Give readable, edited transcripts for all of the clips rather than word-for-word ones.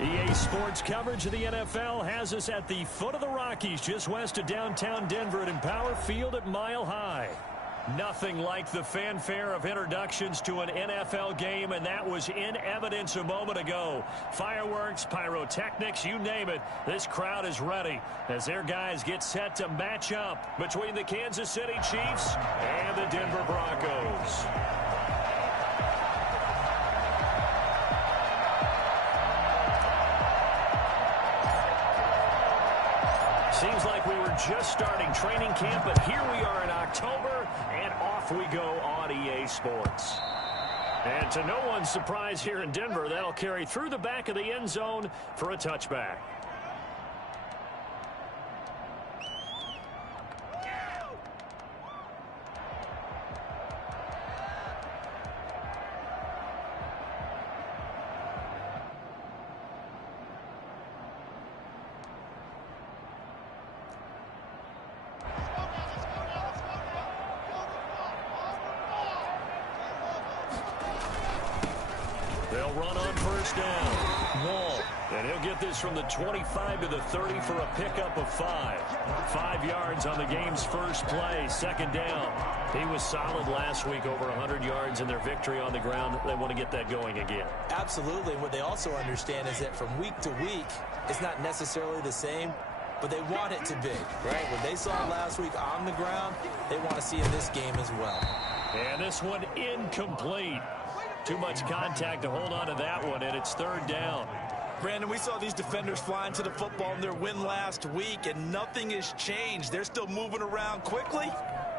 EA Sports coverage of the NFL has us at the foot of the Rockies, just west of downtown Denver at Empower Field at Mile High. Nothing like the fanfare of introductions to an NFL game, and that was in evidence a moment ago. Fireworks, pyrotechnics, you name it. This crowd is ready as their guys get set to match up between the Kansas City Chiefs and the Denver Broncos. Seems like we were just starting training camp, but here we are in October, and off we go on EA Sports. And to no one's surprise here in Denver, that'll carry through the back of the end zone for a touchback. They'll run on first down. Wall. And he'll get this from the 25 to the 30 for a pickup of 5. 5 yards on the game's first play. Second down. He was solid last week, over 100 yards in their victory on the ground. They want to get that going again. Absolutely. What they also understand is that from week to week, it's not necessarily the same, but they want it to be, right? What they saw last week on the ground, they want to see in this game as well. And this one incomplete. Too much contact to hold on to that one, and it's third down. Brandon, we saw these defenders flying to the football in their win last week, and nothing has changed. They're still moving around quickly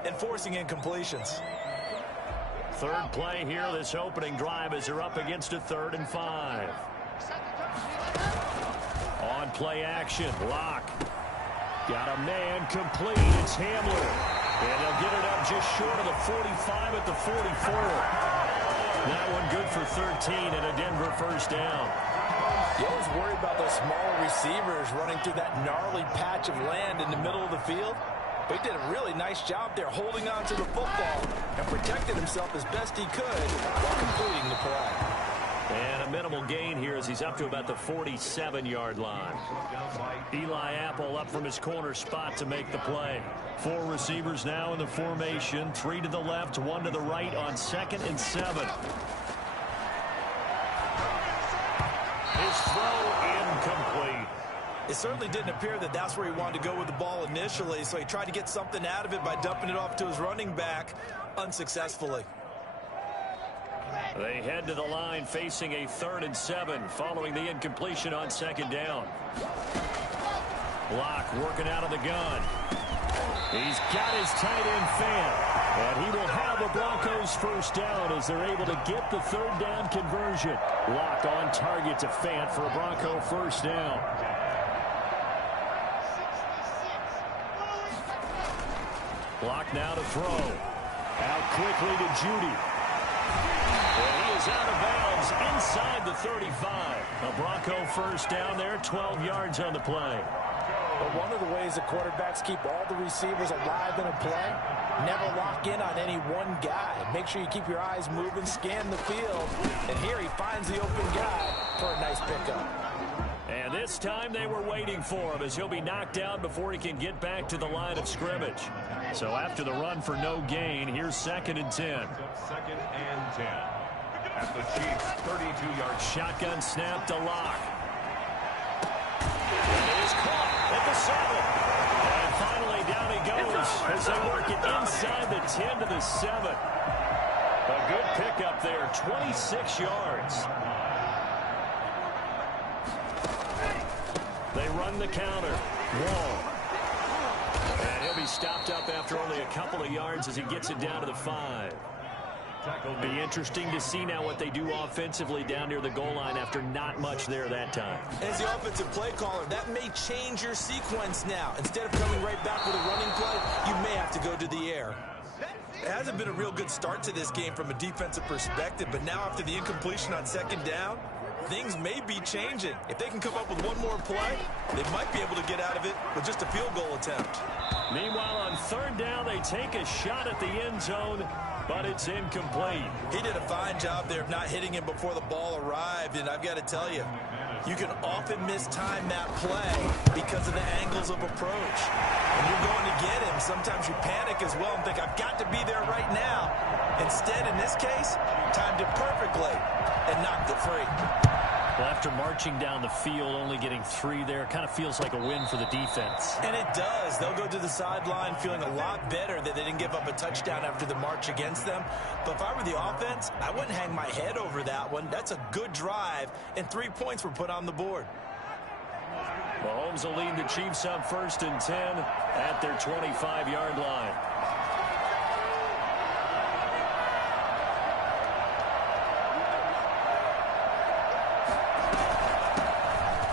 and forcing incompletions. Third play here, this opening drive, as they're up against a 3rd and 5. On play action, Locke. Got a man complete. It's Hamler. And they'll get it up just short of the 45 at the 44. That one good for 13 and a Denver first down. You always worry about those smaller receivers running through that gnarly patch of land in the middle of the field. But he did a really nice job there holding on to the football and protected himself as best he could while completing the play. And a minimal gain here as he's up to about the 47-yard line. Eli Apple up from his corner spot to make the play. 4 receivers now in the formation. 3 to the left, 1 to the right on 2nd and 7. His throw incomplete. It certainly didn't appear that that's where he wanted to go with the ball initially, so he tried to get something out of it by dumping it off to his running back unsuccessfully. They head to the line facing a 3rd and 7 following the incompletion on 2nd down. Locke working out of the gun. He's got his tight end fan, and he will have the Broncos first down as they're able to get the 3rd down conversion. Locke on target to Fant for a Bronco first down. Locke now to throw. Out quickly to Judy. And he is out of bounds inside the 35. A Bronco first down there, 12 yards on the play. But one of the ways the quarterbacks keep all the receivers alive in a play, never lock in on any one guy. Make sure you keep your eyes moving, scan the field, and here he finds the open guy for a nice pickup. And this time they were waiting for him as he'll be knocked down before he can get back to the line of scrimmage. So after the run for no gain, here's 2nd and 10. 2nd and 10. At the Chiefs' 32-yard shotgun snap to Locke. It is caught at the 7. And finally down he goes as they work it inside the 10 to the 7. A good pickup there, 26 yards. They run the counter. Wall. And he'll be stopped up after only a couple of yards as he gets it down to the 5. It'll be interesting to see now what they do offensively down near the goal line after not much there that time. As the offensive play caller, that may change your sequence now. Instead of coming right back with a running play, you may have to go to the air. It hasn't been a real good start to this game from a defensive perspective, but now after the incompletion on 2nd down, things may be changing. If they can come up with one more play, they might be able to get out of it with just a field goal attempt. Meanwhile, on 3rd down, they take a shot at the end zone. but it's incomplete. He did a fine job there of not hitting him before the ball arrived, and I've got to tell you, you can often mistime that play because of the angles of approach. When you're going to get him, sometimes you panic as well and think, I've got to be there right now. Instead, in this case, timed it perfectly and knocked it free. Well, after marching down the field, only getting 3 there, kind of feels like a win for the defense. And it does. They'll go to the sideline feeling a lot better that they didn't give up a touchdown after the march against them. But if I were the offense, I wouldn't hang my head over that one. That's a good drive, and 3 points were put on the board. Mahomes will lead the Chiefs up 1st and 10 at their 25-yard line.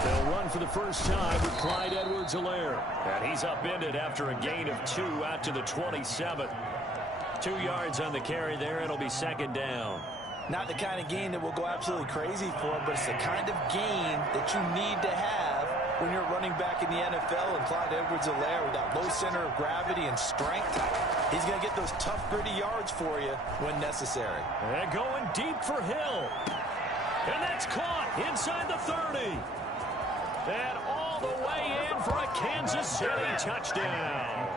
They'll run for the first time with Clyde Edwards-Helaire. And he's upended after a gain of 2 out to the 27. 2 yards on the carry there. It'll be 2nd down. Not the kind of gain that will go absolutely crazy for, but it's the kind of gain that you need to have when you're running back in the NFL. And Clyde Edwards-Helaire, with that low center of gravity and strength, he's going to get those tough, gritty yards for you when necessary. And going deep for Hill. And that's caught inside the 30. And all the way in for a Kansas City touchdown.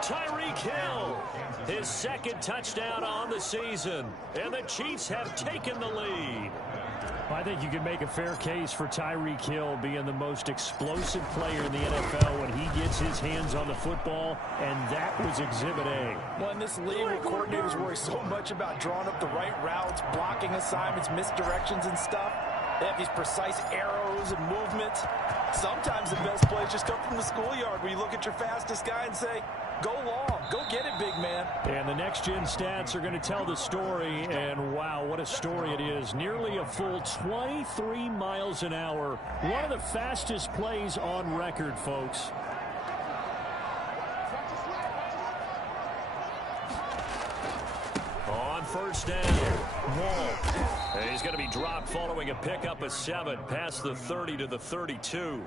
Tyreek Hill, his 2nd touchdown on the season. And the Chiefs have taken the lead. I think you can make a fair case for Tyreek Hill being the most explosive player in the NFL when he gets his hands on the football, and that was Exhibit A. Well, in this league where coordinators worry so much about drawing up the right routes, blocking assignments, misdirections and stuff, they have these precise arrows and movements. Sometimes the best plays just come from the schoolyard where you look at your fastest guy and say, go long, go get it, big man. And the next-gen stats are going to tell the story, and wow, what a story it is. Nearly a full 23 miles an hour. One of the fastest plays on record, folks. On 1st down, Wall. And he's going to be dropped following a pickup of 7 past the 30 to the 32.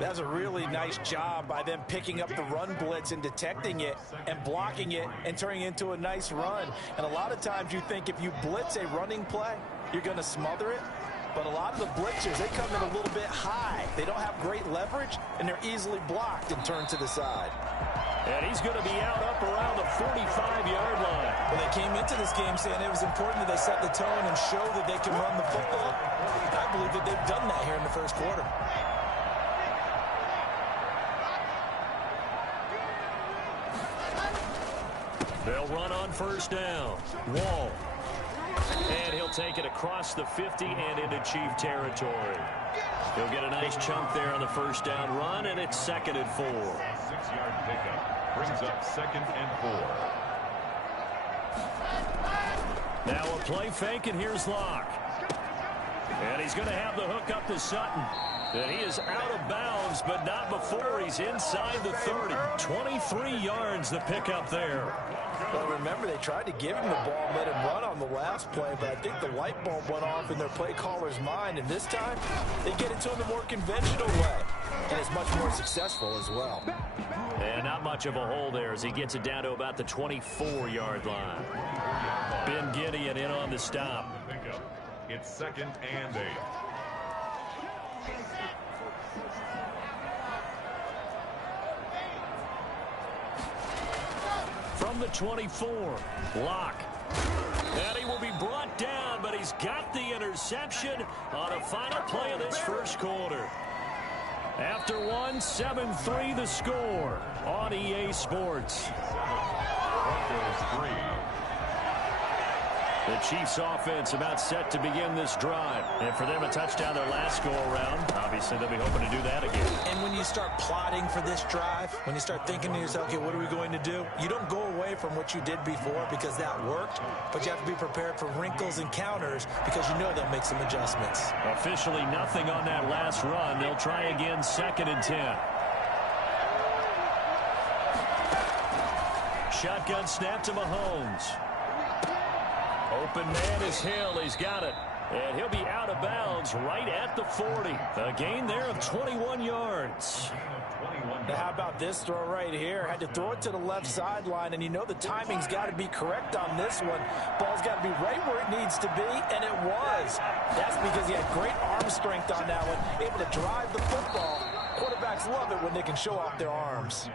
That's a really nice job by them picking up the run blitz and detecting it and blocking it and turning it into a nice run. And a lot of times you think if you blitz a running play, you're going to smother it. But a lot of the blitzers, they come in a little bit high. They don't have great leverage, and they're easily blocked and turned to the side. And he's going to be out up around the 45-yard line. Well, they came into this game saying it was important that they set the tone and show that they can run the football. I believe that they've done that here in the 1st quarter. They'll run on 1st down. Wall. And he'll take it across the 50 and into Chief territory. He'll get a nice chunk there on the 1st down run, and it's 2nd and 4. 6-yard pickup brings up 2nd and 4. Now a play fake, and here's Locke. And he's going to have the hook up to Sutton. And he is out of bounds, but not before he's inside the 30. 23 yards the pickup there. Well, remember, they tried to give him the ball and let him run on the last play, but I think the light bulb went off in their play caller's mind, and this time they get it to him the more conventional way, and it's much more successful as well. And not much of a hole there as he gets it down to about the 24-yard line. Ben Gideon in on the stop. It's 2nd and 8. From the 24, Locke. And he will be brought down, but he's got the interception on a final play of this 1st quarter. After one, 7-3 the score on EA Sports. Broncos 3. The Chiefs offense about set to begin this drive. And for them, a touchdown their last go-around. Obviously, they'll be hoping to do that again. And when you start plotting for this drive, when you start thinking to yourself, okay, what are we going to do? You don't go away from what you did before because that worked, but you have to be prepared for wrinkles and counters because you know they'll make some adjustments. Officially nothing on that last run. They'll try again 2nd and 10. Shotgun snap to Mahomes. Open man is Hill. He's got it. And he'll be out of bounds right at the 40. A gain there of 21 yards. Now how about this throw right here? Had to throw it to the left sideline, and you know the timing's got to be correct on this one. Ball's got to be right where it needs to be, and it was. That's because he had great arm strength on that one, able to drive the football. Quarterbacks love it when they can show off their arms.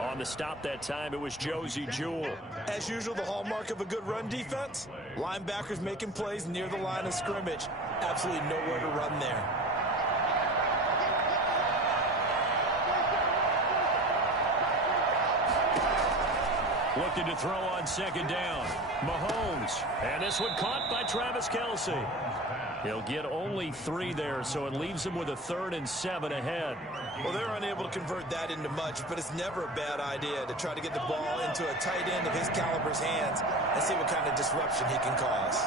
On the stop that time, it was Josie Jewell. As usual, the hallmark of a good run defense, linebackers making plays near the line of scrimmage. Absolutely nowhere to run there. Looking to throw on second down. Mahomes. And this one caught by Travis Kelce. He'll get only 3 there, so it leaves him with a 3rd and 7 ahead. Well, they're unable to convert that into much, but it's never a bad idea to try to get the ball into a tight end of his caliber's hands and see what kind of disruption he can cause.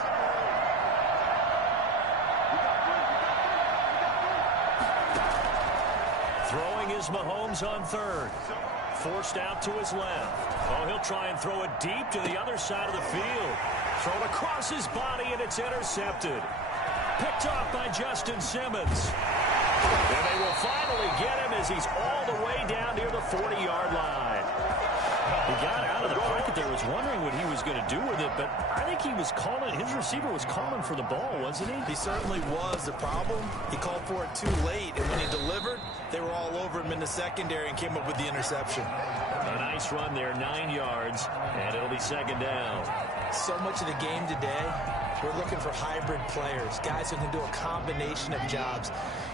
Throwing is Mahomes on 3rd. Forced out to his left. Oh, he'll try and throw it deep to the other side of the field. Thrown across his body, and it's intercepted. Picked off by Justin Simmons. And they will finally get him as he's all the way down near the 40-yard line. He got out of the pocket there, was wondering what he was going to do with it, but I think he was calling, his receiver was calling for the ball, wasn't he? He certainly was. The problem, he called for it too late, and when he delivered, they were all over him in the secondary and came up with the interception. A nice run there, 9 yards, and it'll be second down. So much of the game today, we're looking for hybrid players, guys who can do a combination of jobs.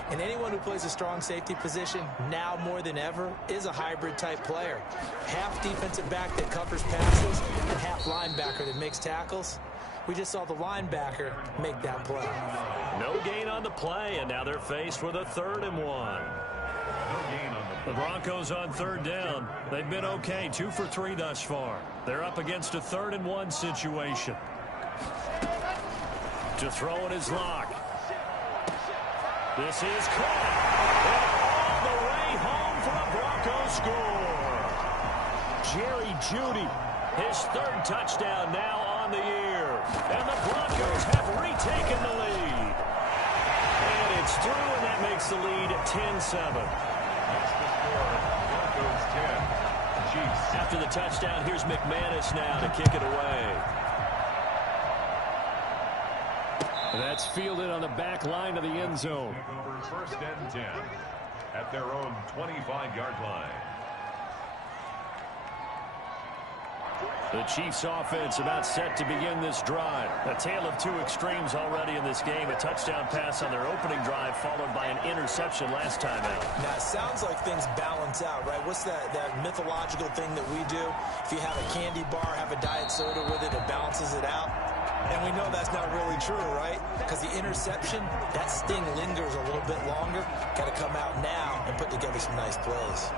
And anyone who plays a strong safety position, now more than ever, is a hybrid-type player. Half defensive back that covers passes and half linebacker that makes tackles. We just saw the linebacker make that play. No gain on the play, and now they're faced with a 3rd and 1. The Broncos on 3rd down. They've been okay, 2 for 3 thus far. They're up against a 3rd and 1 situation. To throw it is Locke. This is caught. And all the way home for a Broncos score. Jerry Jeudy, his 3rd touchdown now on the year. And the Broncos have retaken the lead. And it's through, and that makes the lead 10-7. Broncos 10. Chiefs. After the touchdown, here's McManus now to kick it away. That's fielded on the back line of the end zone. Over 1st and 10 at their own 25-yard line. The Chiefs offense about set to begin this drive. A tale of 2 extremes already in this game. A touchdown pass on their opening drive followed by an interception last time out. Now, it sounds like things balance out, right? What's that mythological thing that we do? If you have a candy bar, have a diet soda with it, it balances it out. And we know that's not really true, right? Because the interception, that sting lingers a little bit longer. Got to come out now and put together some nice plays.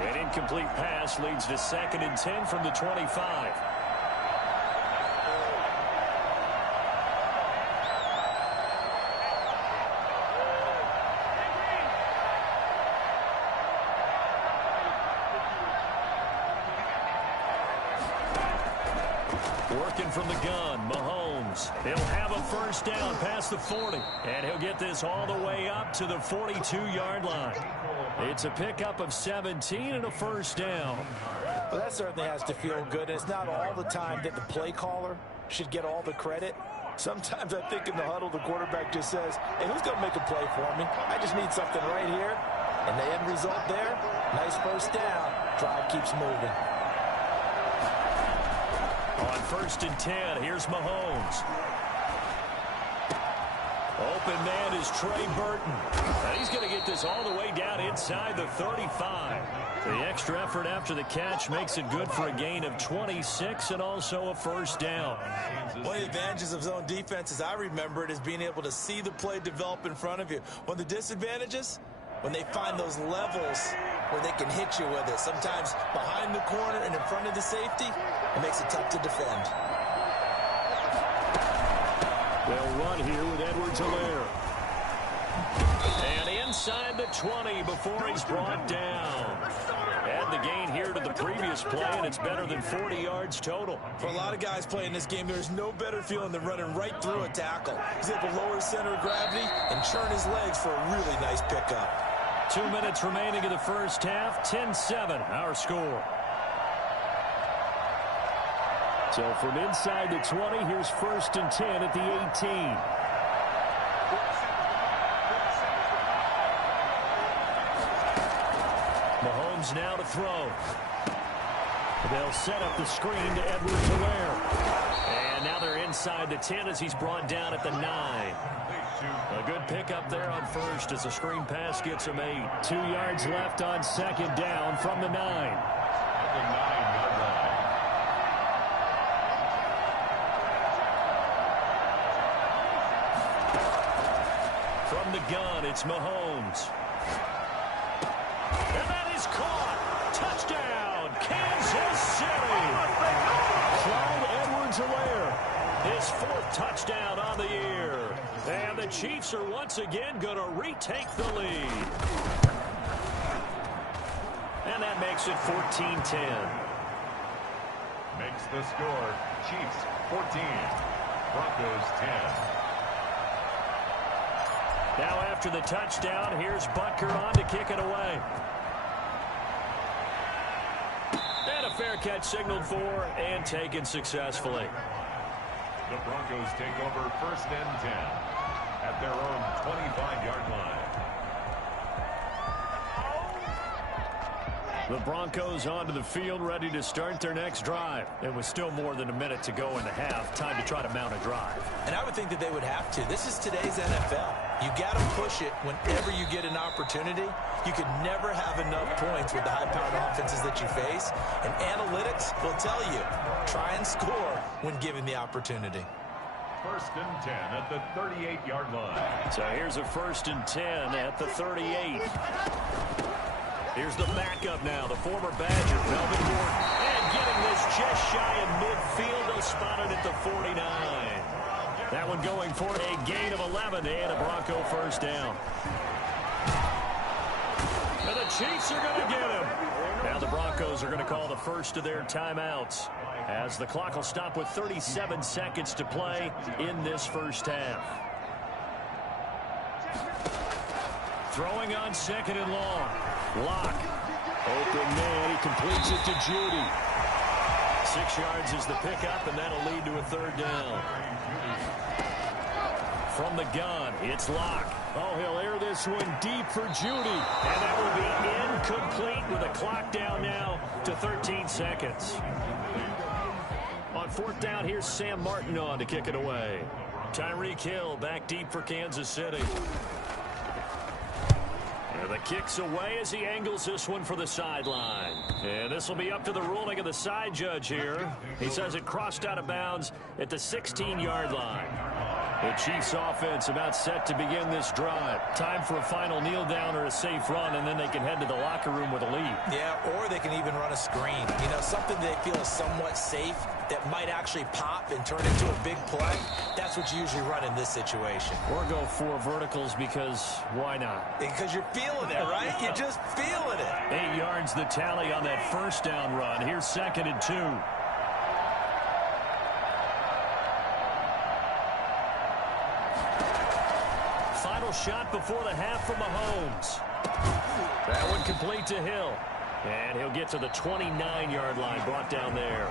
An incomplete pass leads to 2nd and 10 from the 25. Working from the gun, Mahomes. He'll have a 1st down past the 40. And he'll get this all the way up to the 42-yard line. It's a pickup of 17 and a 1st down. Well, that certainly has to feel good. It's not all the time that the play caller should get all the credit. Sometimes I think in the huddle, the quarterback just says, hey, who's going to make a play for me? I just need something right here. And the end result there, nice 1st down. Drive keeps moving. On 1st and 10, here's Mahomes. Open man is Trey Burton. And he's going to get this all the way down inside the 35. The extra effort after the catch makes it good for a gain of 26 and also a 1st down. One of the advantages of zone defense, as I remember it, is being able to see the play develop in front of you. One of the disadvantages, when they find those levels where they can hit you with it. Sometimes behind the corner and in front of the safety, it makes it tough to defend. They'll run here with Edwards-Helaire. And inside the 20 before he's brought down. Add the gain here to the previous play, and it's better than 40 yards total. For a lot of guys playing this game, there's no better feeling than running right through a tackle. He's able to lower his center of gravity and churn his legs for a really nice pickup. 2 minutes remaining in the first half. 10-7, our score. So from inside the 20, here's 1st and 10 at the 18. Mahomes now to throw. They'll set up the screen to Edwards-Helaire. And now they're inside the 10 as he's brought down at the 9. A good pickup there on first as the screen pass gets him 8. 2 yards left on 2nd down from the 9. At the 9-yard line. From the gun, it's Mahomes. And that is caught. Touchdown, Kansas City. Clyde Edwards-Helaire, his 4th touchdown on the year. And the Chiefs are once again going to retake the lead. And that makes it 14-10. Makes the score Chiefs 14, Broncos 10. Now after the touchdown, here's Butker on to kick it away. And a fair catch signaled for and taken successfully. The Broncos take over 1st and 10 at their own 25-yard line. The Broncos onto the field, ready to start their next drive. It was still more than a minute to go in the half. Time to try to mount a drive. And I would think that they would have to. This is today's NFL. You got to push it whenever you get an opportunity. You could never have enough points with the high-powered offenses that you face. And analytics will tell you, try and score when given the opportunity. 1st and 10 at the 38-yard line. So here's a 1st and 10 at the 38. Here's the backup now, the former Badger, Melvin Gordon. And getting this just shy of midfield, they'll spot it at the 49. That one going for a gain of 11 and a Bronco 1st down. And the Chiefs are going to get him. Now the Broncos are going to call the first of their timeouts as the clock will stop with 37 seconds to play in this first half. Throwing on 2nd and long. Lock. Open man. He completes it to Judy. 6 yards is the pickup, and that'll lead to a 3rd down. From the gun, it's Lock. Oh, he'll air this one deep for Judy. And that will be incomplete with a clock down now to 13 seconds. On 4th down, here's Sam Martin on to kick it away. Tyreek Hill back deep for Kansas City. And the kick's away as he angles this one for the sideline. And this will be up to the ruling of the side judge here. He says it crossed out of bounds at the 16-yard line. The Chiefs offense about set to begin this drive. Time for a final kneel down or a safe run, and then they can head to the locker room with a lead. Yeah, or they can even run a screen. You know, something they feel is somewhat safe that might actually pop and turn into a big play. That's what you usually run in this situation. Or go 4 verticals because why not? Because you're feeling it, right? You're just feeling it. 8 yards the tally on that 1st down run. Here's 2nd and 2. Final shot before the half from Mahomes. That one complete to Hill. And he'll get to the 29-yard line, brought down there.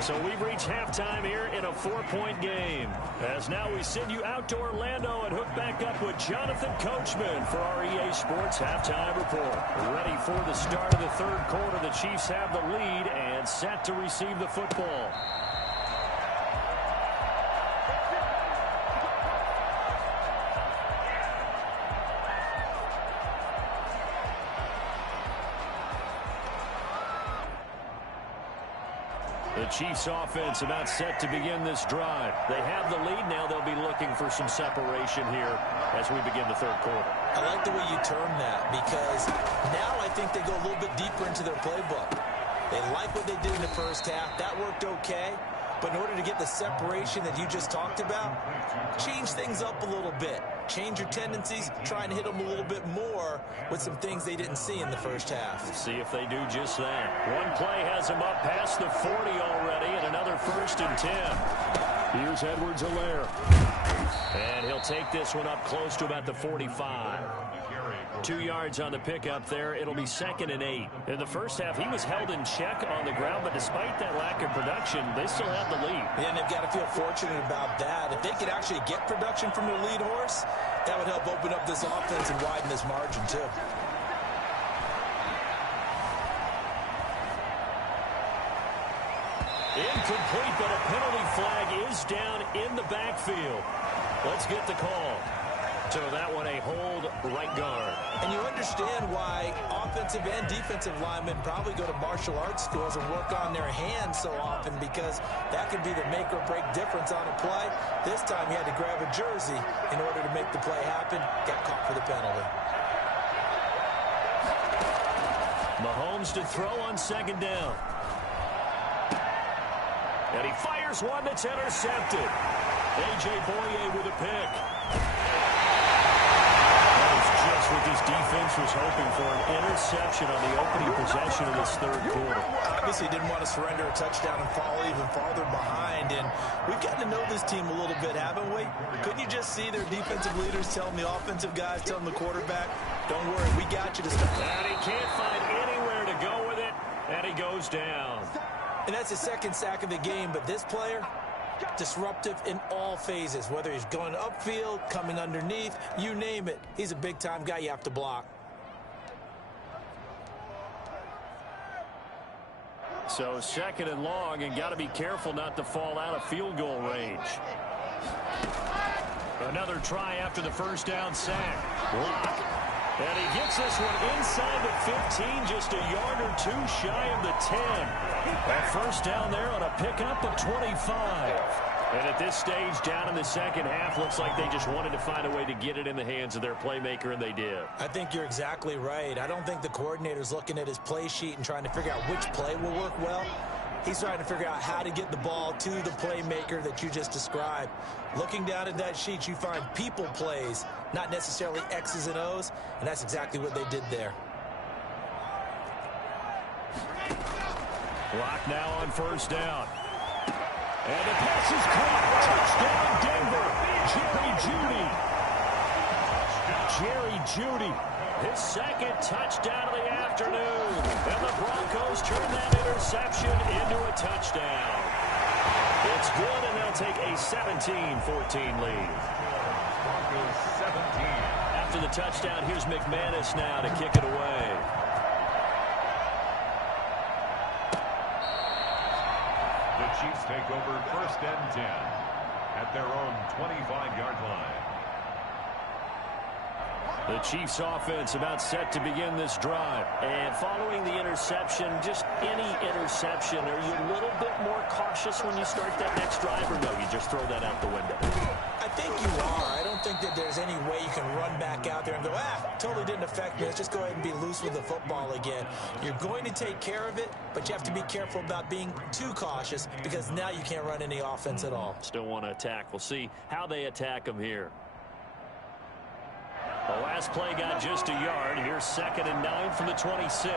So we've reached halftime here in a 4-point game. As now we send you out to Orlando and hook back up with Jonathan Coachman for our EA Sports Halftime Report. Ready for the start of the 3rd quarter. The Chiefs have the lead and set to receive the football. The Chiefs offense about set to begin this drive. They have the lead now. They'll be looking for some separation here as we begin the 3rd quarter. I like the way you term that because now I think they go a little bit deeper into their playbook. They like what they did in the 1st half. That worked okay. But in order to get the separation that you just talked about, change things up a little bit. Change your tendencies, try and hit them a little bit more with some things they didn't see in the first half. Let's see if they do just that. One play has them up past the 40 already, and another 1st and 10. Here's Edwards-Helaire. And he'll take this one up close to about the 45. 2 yards on the pickup there. It'll be 2nd and 8. In the first half, he was held in check on the ground, but despite that lack of production, they still have the lead. And they've got to feel fortunate about that. If they could actually get production from their lead horse, that would help open up this offense and widen this margin, too. Incomplete, but a penalty flag is down in the backfield. Let's get the call. So that one a hold right guard. And you understand why offensive and defensive linemen probably go to martial arts schools and work on their hands so often, because that can be the make or break difference on a play. This time he had to grab a jersey in order to make the play happen. Got caught for the penalty. Mahomes to throw on 2nd down. And he fires one that's intercepted. A.J. Boye with a pick. Just what this defense was hoping for, an interception on the opening possession of this 3rd quarter. Obviously didn't want to surrender a touchdown and fall even farther behind, and we've gotten to know this team a little bit, haven't we? Couldn't you just see their defensive leaders telling the offensive guys, telling the quarterback, don't worry, we got you to start. And he can't find anywhere to go with it, and he goes down. And that's his 2nd sack of the game, but this player, disruptive in all phases, whether he's going upfield, coming underneath, you name it. He's a big-time guy you have to block. So 2nd and long, and got to be careful not to fall out of field goal range. Another try after the 1st down sack. Block. And he gets this one inside the 15, just a yard or 2 shy of the 10. A 1st down there on a pickup of 25. And at this stage, down in the 2nd half, looks like they just wanted to find a way to get it in the hands of their playmaker, and they did. I think you're exactly right. I don't think the coordinator's looking at his play sheet and trying to figure out which play will work well. He's trying to figure out how to get the ball to the playmaker that you just described. Looking down at that sheet, you find people plays, not necessarily X's and O's, and that's exactly what they did there. Clock now on 1st down. And the pass is caught. Touchdown, Denver. Jerry Jeudy. His 2nd touchdown of the afternoon. And the Broncos turn that interception into a touchdown. It's good, and they'll take a 17-14 lead. Broncos 17. After the touchdown, here's McManus now to kick it away. The Chiefs take over 1st and 10 at their own 25-yard line. The Chiefs offense about set to begin this drive. And following the interception, just any interception, are you a little bit more cautious when you start that next drive, or no, you just throw that out the window? I think you are. I don't think that there's any way you can run back out there and go, totally didn't affect me. Let's just go ahead and be loose with the football again. You're going to take care of it, but you have to be careful about being too cautious, because now you can't run any offense at all. Still want to attack. We'll see how they attack them here. The last play got just a yard. Here's 2nd and 9 from the 26.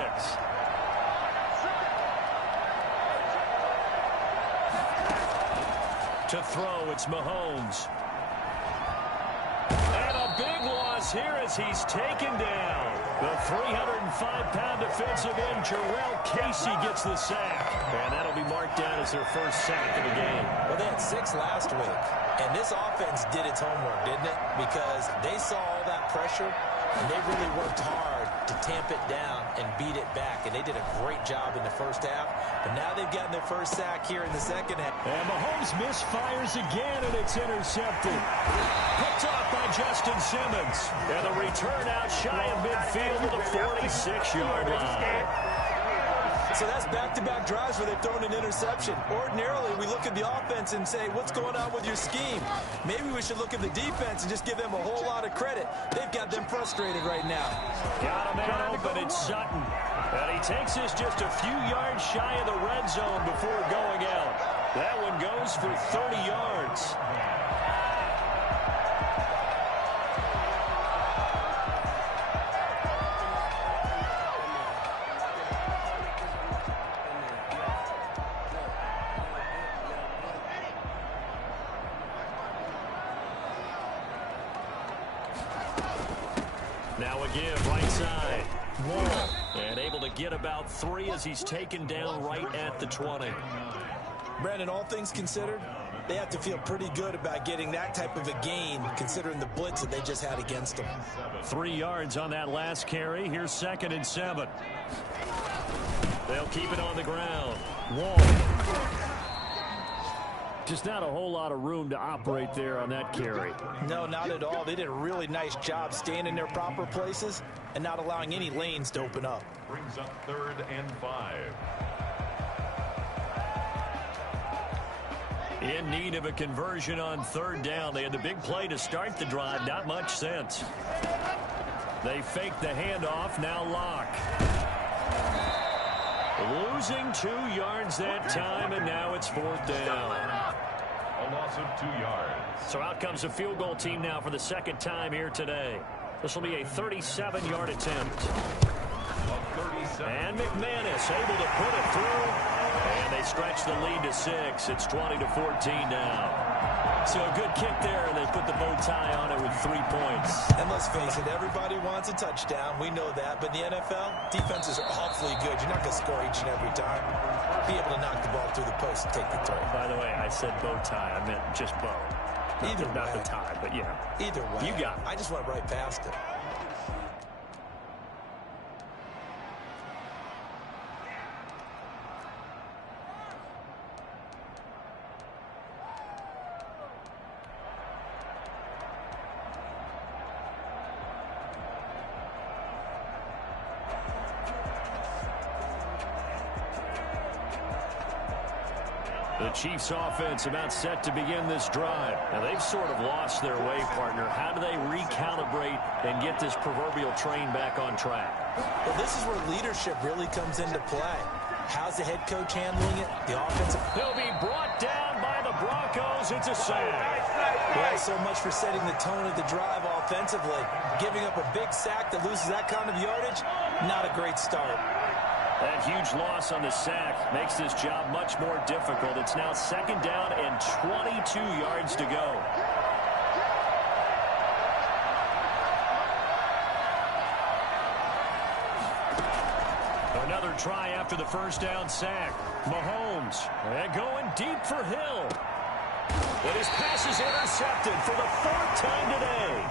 To throw, it's Mahomes. And a big loss here as he's taken down. The 305-pound defensive end, Jarrell Casey, gets the sack. And that'll be marked down as their 1st sack of the game. Well, they had 6 last week. And this offense did its homework, didn't it? Because they saw all that pressure, and they really worked hard to tamp it down and beat it back. And they did a great job in the 1st half. But now they've gotten their 1st sack here in the 2nd half. And Mahomes misfires again, and it's intercepted. Picked off by Justin Simmons. And the return out shy of midfield to the 46-yard line. So that's back-to-back drives where they've thrown an interception. Ordinarily, we look at the offense and say, what's going on with your scheme? Maybe we should look at the defense and just give them a whole lot of credit. They've got them frustrated right now. Got a man open, it's Sutton. And he takes this just a few yards shy of the red zone before going out. That one goes for 30 yards. Now again, right side. And able to get about 3 as he's taken down right at the 20. Brandon, all things considered, they have to feel pretty good about getting that type of a gain, considering the blitz that they just had against them. 3 yards on that last carry. Here's 2nd and 7. They'll keep it on the ground. Wall. Just not a whole lot of room to operate there on that carry. No, not at all. They did a really nice job staying in their proper places and not allowing any lanes to open up. Brings up 3rd and 5. In need of a conversion on 3rd down. They had the big play to start the drive. Not much sense. They fake the handoff. Now Locke. Losing 2 yards that time, and now it's 4th down. A loss of 2 yards. So out comes the field goal team now for the 2nd time here today. This will be a 37-yard attempt. And McManus able to put it through. And they stretch the lead to 6. It's 20-14 now. So a good kick there, and they put the bow tie on it with 3 points. And let's face it, everybody wants a touchdown. We know that. But in the NFL, defenses are awfully good. You're not going to score each and every time. Be able to knock the ball through the post and take the throw. By the way, I said bow tie. I meant just bow. Not the tie, but yeah. Either way. You got it. I just went right past it. The Chiefs offense about set to begin this drive. Now they've sort of lost their way, partner. How do they recalibrate and get this proverbial train back on track? Well, this is where leadership really comes into play. How's the head coach handling it? The offensive. He'll be brought down by the Broncos. It's a sack. Well, so much for setting the tone of the drive offensively. Giving up a big sack that loses that kind of yardage, not a great start. That huge loss on the sack makes this job much more difficult. It's now 2nd down and 22 yards to go. Another try after the 1st down sack. Mahomes going deep for Hill. But his pass is intercepted for the 4th time today.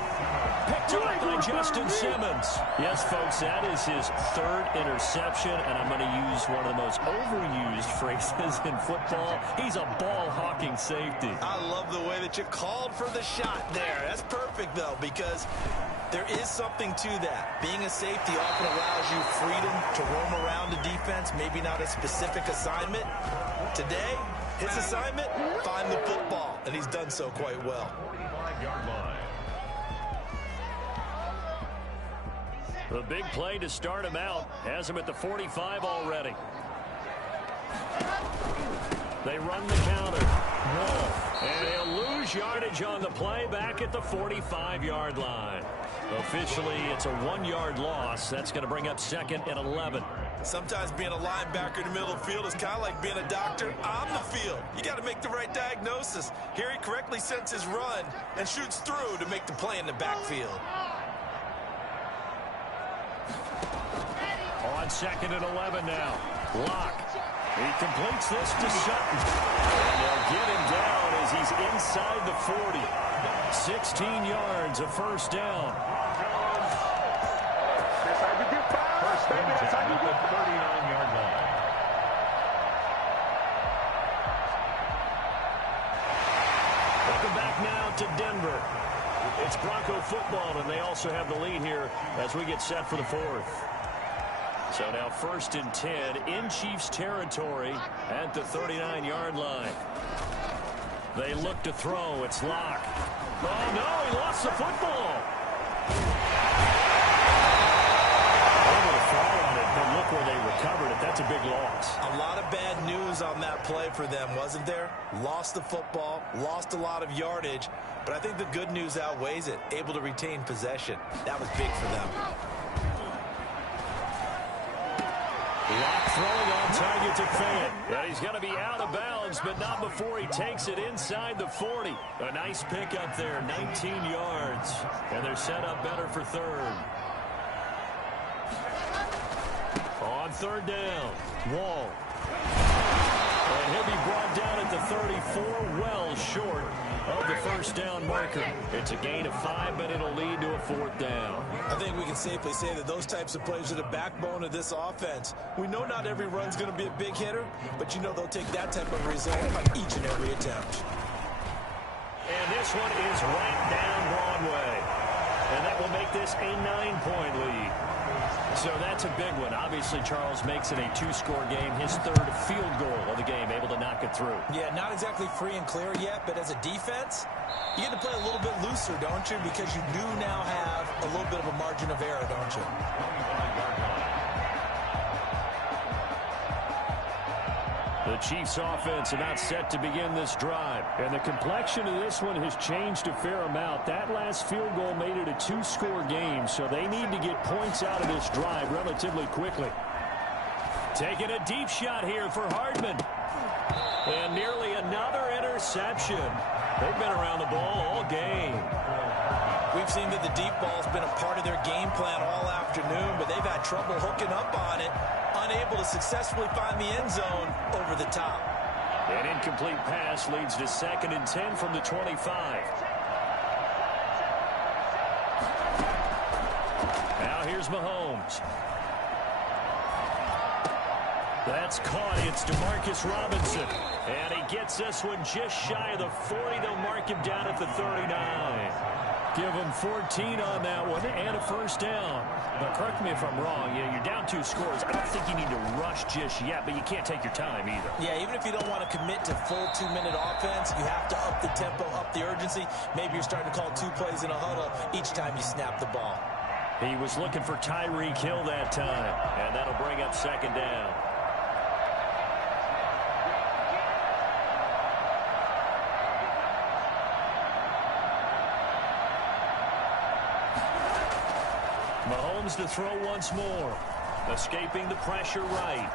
Picked up by Justin Simmons. Yes, folks, that is his 3rd interception, and I'm going to use one of the most overused phrases in football. He's a ball-hawking safety. I love the way that you called for the shot there. That's perfect, though, because there is something to that. Being a safety often allows you freedom to roam around the defense, maybe not a specific assignment. Today, his assignment, find the football, and he's done so quite well. 45-yard line. The big play to start him out has him at the 45 already. They run the counter. And he'll lose yardage on the play back at the 45-yard line. Officially, it's a 1-yard loss. That's going to bring up 2nd and 11. Sometimes being a linebacker in the middle of the field is kind of like being a doctor on the field. You got to make the right diagnosis. Here he correctly sets his run and shoots through to make the play in the backfield. On 2nd and 11 now. Locke. He completes this to Sutton. And they'll get him down as he's inside the 40. 16 yards, a 1st down. First down at the 39-yard line. Welcome back now to Denver. It's Bronco football, and they also have the lead here as we get set for the 4th. So now 1st and 10 in Chiefs territory at the 39-yard line. They look to throw. It's Locke. Oh, no, he lost the football. Able to fall on it, but look where they recovered it. That's a big loss. A lot of bad news on that play for them, wasn't there? Lost the football, lost a lot of yardage, but I think the good news outweighs it. Able to retain possession. That was big for them. Lock throwing on target to Fant. And he's going to be out of bounds, but not before he takes it inside the 40. A nice pick up there, 19 yards. And they're set up better for third. On third down, Wall. And he'll be brought down at the 34, well short of the first down marker. It's a gain of 5, but it'll lead to a fourth down. I think we can safely say that those types of plays are the backbone of this offense. We know not every run's going to be a big hitter, but you know they'll take that type of result on each and every attempt. And this one is right down Broadway. And that will make this a 9-point lead. So that's a big one. Obviously, Charles makes it a 2-score game. His third field goal of the game, able to knock it through. Yeah, not exactly free and clear yet, but as a defense, you get to play a little bit looser, don't you? Because you do now have a little bit of a margin of error, don't you? The Chiefs offense about set to begin this drive. And the complexion of this one has changed a fair amount. That last field goal made it a 2-score game, so they need to get points out of this drive relatively quickly. Taking a deep shot here for Hardman. And nearly another interception. They've been around the ball all game. We've seen that the deep ball's been a part of their game plan all afternoon, but they've had trouble hooking up on it. Unable to successfully find the end zone over the top. An incomplete pass leads to 2nd and 10 from the 25. Now here's Mahomes. That's caught. It's DeMarcus Robinson. And he gets this one just shy of the 40. They'll mark him down at the 39. Give him 14 on that one and a first down. But correct me if I'm wrong. You're down 2 scores. I don't think you need to rush just yet, but you can't take your time either. Yeah, even if you don't want to commit to full 2-minute offense, you have to up the tempo, up the urgency. Maybe you're starting to call 2 plays in a huddle each time you snap the ball. He was looking for Tyreek Hill that time, and that'll bring up 2nd down. Mahomes to throw once more. Escaping the pressure right.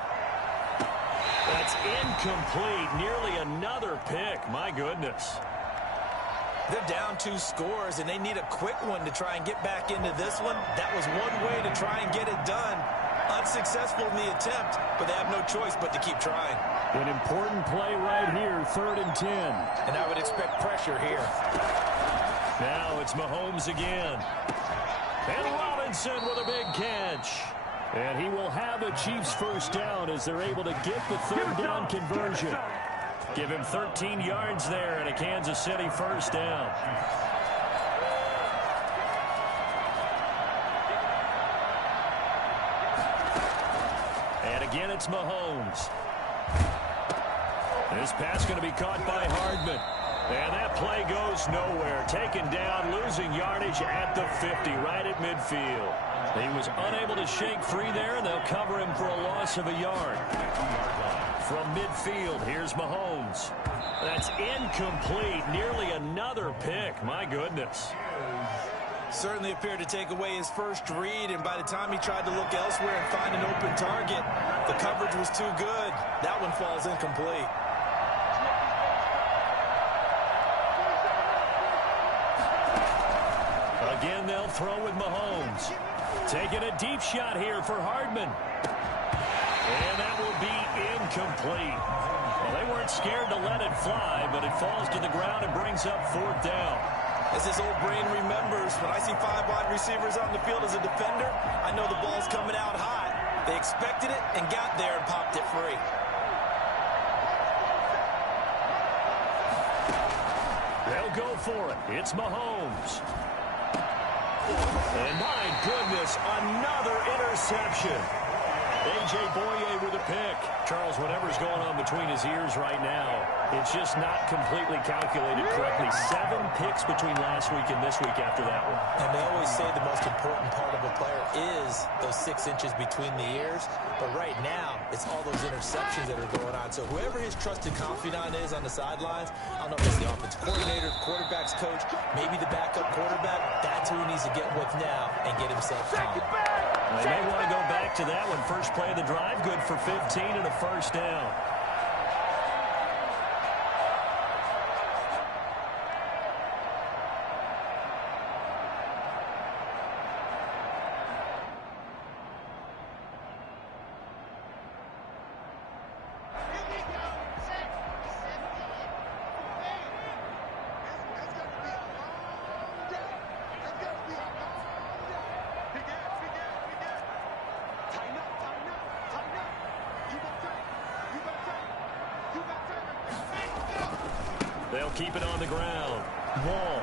That's incomplete. Nearly another pick. My goodness. They're down 2 scores, and they need a quick one to try and get back into this one. That was one way to try and get it done. Unsuccessful in the attempt, but they have no choice but to keep trying. An important play right here, 3rd and 10. And I would expect pressure here. Now it's Mahomes again. And Robinson with a big catch. And he will have a Chiefs first down as they're able to get the 3rd down conversion. Give him 13 yards there and a Kansas City first down. And again, it's Mahomes. This pass going to be caught by Hardman. And that play goes nowhere. Taken down, losing yardage at the 50, right at midfield. He was unable to shake free there, and they'll cover him for a loss of a yard. From midfield, here's Mahomes. That's incomplete. Nearly another pick. My goodness. Certainly appeared to take away his first read, and by the time he tried to look elsewhere and find an open target, the coverage was too good. That one falls incomplete. Again, they'll throw with Mahomes. Taking a deep shot here for Hardman. And that will be incomplete. Well, they weren't scared to let it fly, but it falls to the ground and brings up 4th down. As his old brain remembers, when I see 5 wide receivers on the field as a defender, I know the ball's coming out hot. They expected it and got there and popped it free. They'll go for it. It's Mahomes. And my goodness, another interception. A.J. Boye with a pick. Charles, whatever's going on between his ears right now, it's just not completely calculated correctly. 7 picks between last week and this week after that one. And they always say the most important part of a player is those 6 inches between the ears. But right now, it's all those interceptions that are going on. So whoever his trusted confidant is on the sidelines, I don't know if it's the offensive coordinator, the quarterback's coach, maybe the backup quarterback, that's who he needs to get with now and get himself calm. They may want to go back to that one. First play of the drive, good for 15 and a first down. They'll keep it on the ground. Wall.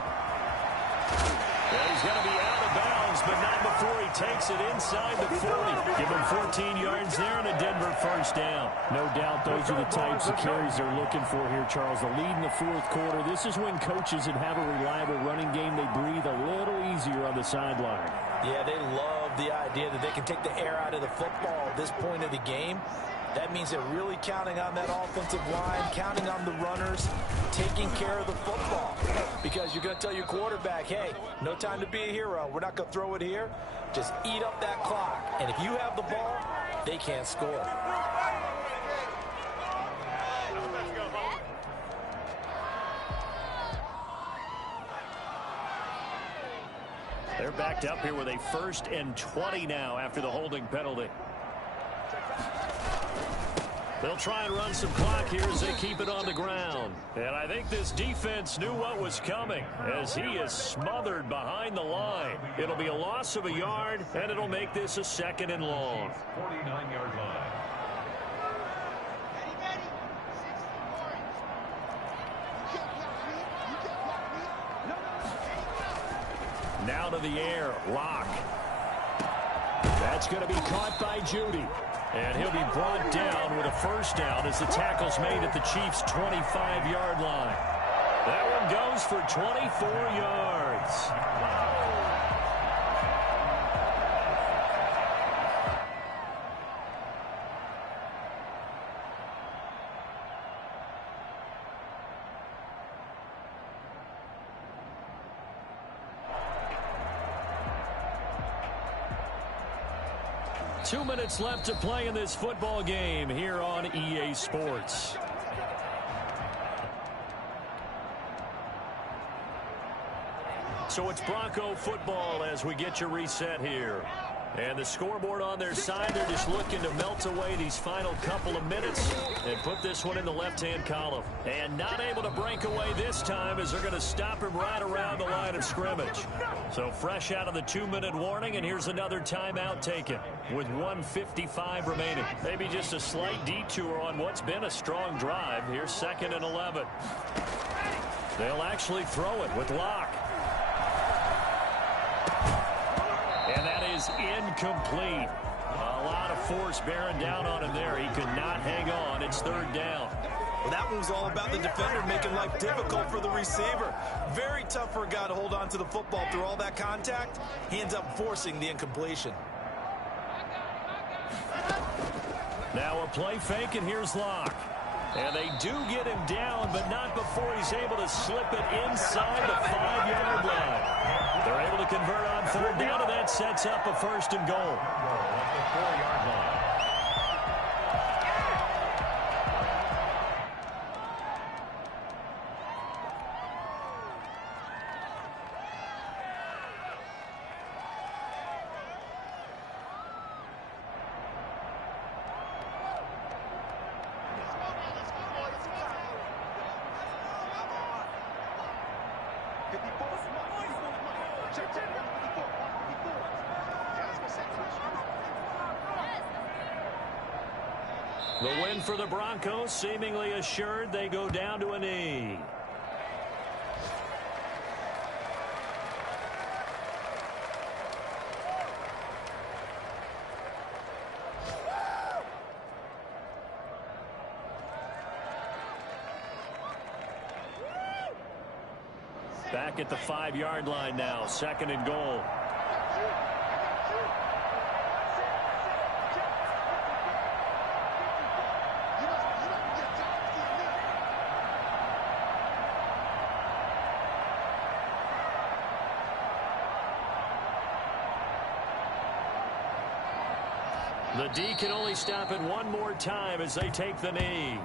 Yeah, he's going to be out of bounds, but not before he takes it inside the 40. Give him 14 yards there and a Denver first down. No doubt those are the types of carries they're looking for here, Charles. The lead in the fourth quarter. This is when coaches that have a reliable running game, they breathe a little easier on the sideline. Yeah, they love the idea that they can take the air out of the football at this point of the game. That means they're really counting on that offensive line, counting on the runners, taking care of the football. Because you're going to tell your quarterback, hey, no time to be a hero. We're not going to throw it here. Just eat up that clock. And if you have the ball, they can't score. They're backed up here with a 1st and 20 now after the holding penalty. They'll try and run some clock here as they keep it on the ground. And I think this defense knew what was coming as he is smothered behind the line. It'll be a loss of a yard, and it'll make this a 2nd and long. 49-yard line. Now to the air, Locke. That's going to be caught by Judy. And he'll be brought down with a first down as the tackle's made at the Chiefs' 25-yard line. That one goes for 24 yards. Two minutes left to play in this football game here on EA Sports. So it's Bronco football as we get you reset here. And the scoreboard on their side, they're just looking to melt away these final couple of minutes and put this one in the left-hand column. And not able to break away this time as they're going to stop him right around the line of scrimmage. So fresh out of the 2-minute warning, and here's another timeout taken with 1:55 remaining. Maybe just a slight detour on what's been a strong drive. Here's 2nd and 11. They'll actually throw it with Locke. And that is incomplete. A lot of force bearing down on him there. He could not hang on. It's 3rd down. Well, that one was all about the defender making life difficult for the receiver. Very tough for a guy to hold on to the football through all that contact. He ends up forcing the incompletion. Now a play fake, and here's Locke. And they do get him down, but not before he's able to slip it inside the 5-yard line. They're able to convert on 3rd down, and that sets up a 1st and goal. At the 4-yard line. The win for the Broncos seemingly assured. They go down to a knee. Back at the 5-yard line now, 2nd and goal. The D can only stop it one more time as they take the knee.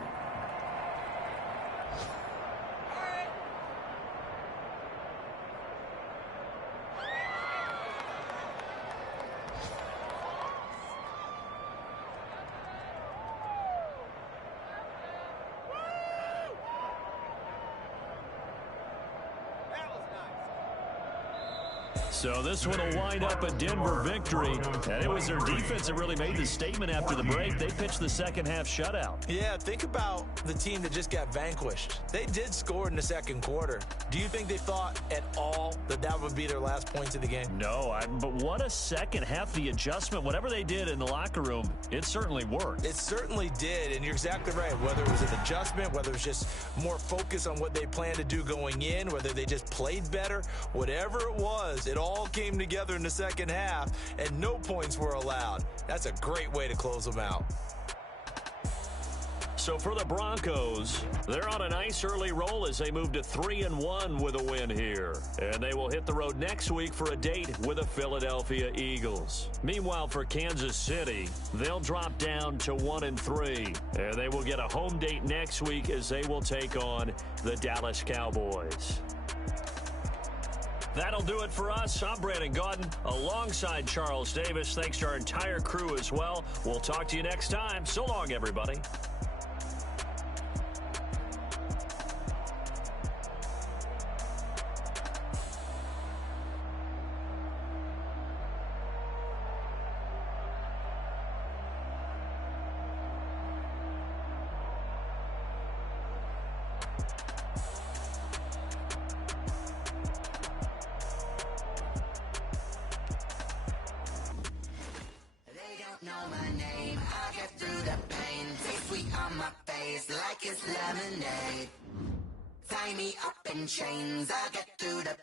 So this one will wind up a Denver victory. And it was their defense that really made the statement after the break. They pitched the second-half shutout. Yeah, think about the team that just got vanquished. They did score in the second quarter. Do you think they thought at all that that would be their last points of the game? No, but what a second half. The adjustment, whatever they did in the locker room, it certainly worked. It certainly did, and you're exactly right. Whether it was an adjustment, whether it was just more focus on what they planned to do going in, whether they just played better, whatever it was, it all came together in the second half, and no points were allowed. That's a great way to close them out. So for the Broncos, they're on a nice early roll as they move to 3-1 with a win here. And they will hit the road next week for a date with the Philadelphia Eagles. Meanwhile, for Kansas City, they'll drop down to 1-3. And they will get a home date next week as they will take on the Dallas Cowboys. That'll do it for us. I'm Brandon Gaudin alongside Charles Davis. Thanks to our entire crew as well. We'll talk to you next time. So long, everybody. Know my name, I get through the pain. Taste sweet on my face like it's lemonade. Tie me up in chains, I get through the